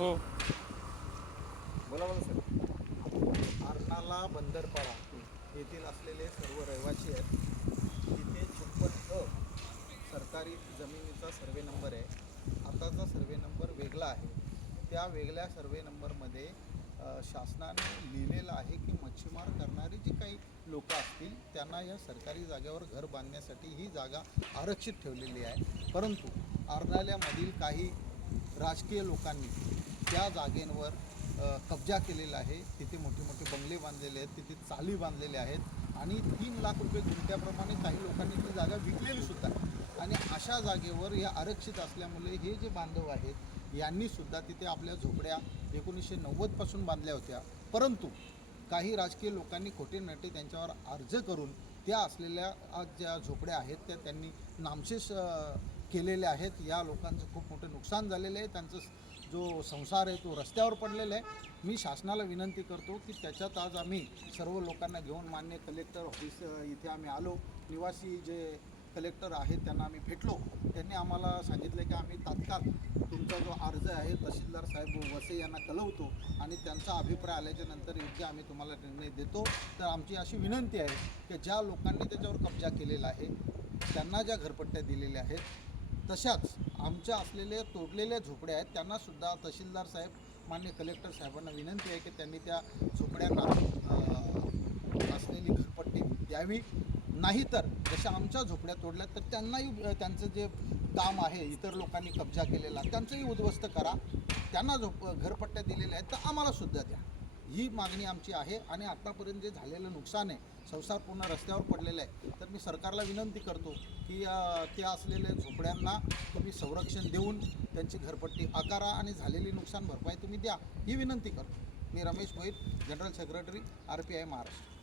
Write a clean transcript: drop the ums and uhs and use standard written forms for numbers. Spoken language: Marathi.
हो. बोला बोला सर. आरणाला बंदरपाडा येथील असलेले सर्व रहिवासी आहेत. तिथे 56 सरकारी जमिनीचा सर्वे नंबर आहे. आताचा सर्वे नंबर वेगळा आहे. त्या वेगळ्या सर्वे नंबरमध्ये शासनाने लिहिलेलं आहे की मच्छीमार करणारी जी काही लोकं असतील त्यांना या सरकारी जागेवर घर बांधण्यासाठी ही जागा आरक्षित ठेवलेली आहे. परंतु आरणाल्यामधील काही राजकीय लोकांनी त्या जागेवर कब्जा केलेला आहे. तिथे मोठे मोठे बंगले बांधलेले आहेत, तिथे चाली बांधलेले आहेत आणि 3 लाख रुपये गुंठ्याप्रमाणे काही लोकांनी ती जागा विकलेलीसुद्धा आहे. आणि अशा जागेवर या आरक्षित असल्यामुळे हे जे बांधव आहेत यांनीसुद्धा तिथे आपल्या झोपड्या 1990पासून बांधल्या होत्या. परंतु काही राजकीय लोकांनी खोटे नाटे त्यांच्यावर अर्ज करून त्या असलेल्या आज ज्या झोपड्या आहेत त्या त्यांनी नामशेष केलेल्या आहेत. या लोकांचं खूप मोठं नुकसान झालेलं आहे. त्यांचं जो संसार आहे तो रस्त्यावर पडलेला आहे. मी शासनाला विनंती करतो की त्याच्यात आज आम्ही सर्व लोकांना घेऊन मान्य कलेक्टर ऑफिस इथे आम्ही आलो. निवासी जे कलेक्टर आहेत त्यांना आम्ही भेटलो. त्यांनी आम्हाला सांगितलं की आम्ही तात्काळ तुमचा जो अर्ज आहे तहसीलदार साहेब वसे यांना कळवतो आणि त्यांचा अभिप्राय आल्याच्यानंतर योग्य आम्ही तुम्हाला निर्णय देतो. तर आमची अशी विनंती आहे की ज्या लोकांनी त्याच्यावर कब्जा केलेला आहे त्यांना ज्या घरपट्ट्या दिलेल्या आहेत तशाच आमच्या असलेल्या तोडलेल्या झोपड्या आहेत त्यांनासुद्धा तहसीलदार साहेब मान्य कलेक्टर साहेबांना विनंती आहे की त्यांनी त्या झोपड्यांना असलेली घरपट्टी द्यावी. नाहीतर जशा आमच्या झोपड्या तोडल्या तर त्यांनाही त्यांचं जे काम आहे इतर लोकांनी कब्जा केलेला त्यांचंही उद्ध्वस्त करा. त्यांना घरपट्ट्या दिलेल्या आहेत तर आम्हालासुद्धा द्या. ही मागणी आमची आहे. आणि आत्तापर्यंत जे झालेलं नुकसान आहे, संसार पूर्ण रस्त्यावर पडलेला आहे, तर मी सरकारला विनंती करतो की त्या असलेल्या झोपड्यांना तुम्ही संरक्षण देऊन त्यांची घरपट्टी आकारा आणि झालेली नुकसान भरपाई तुम्ही द्या, ही विनंती करतो. मी Ramesh Mohit, general secretary RPI Maharashtra.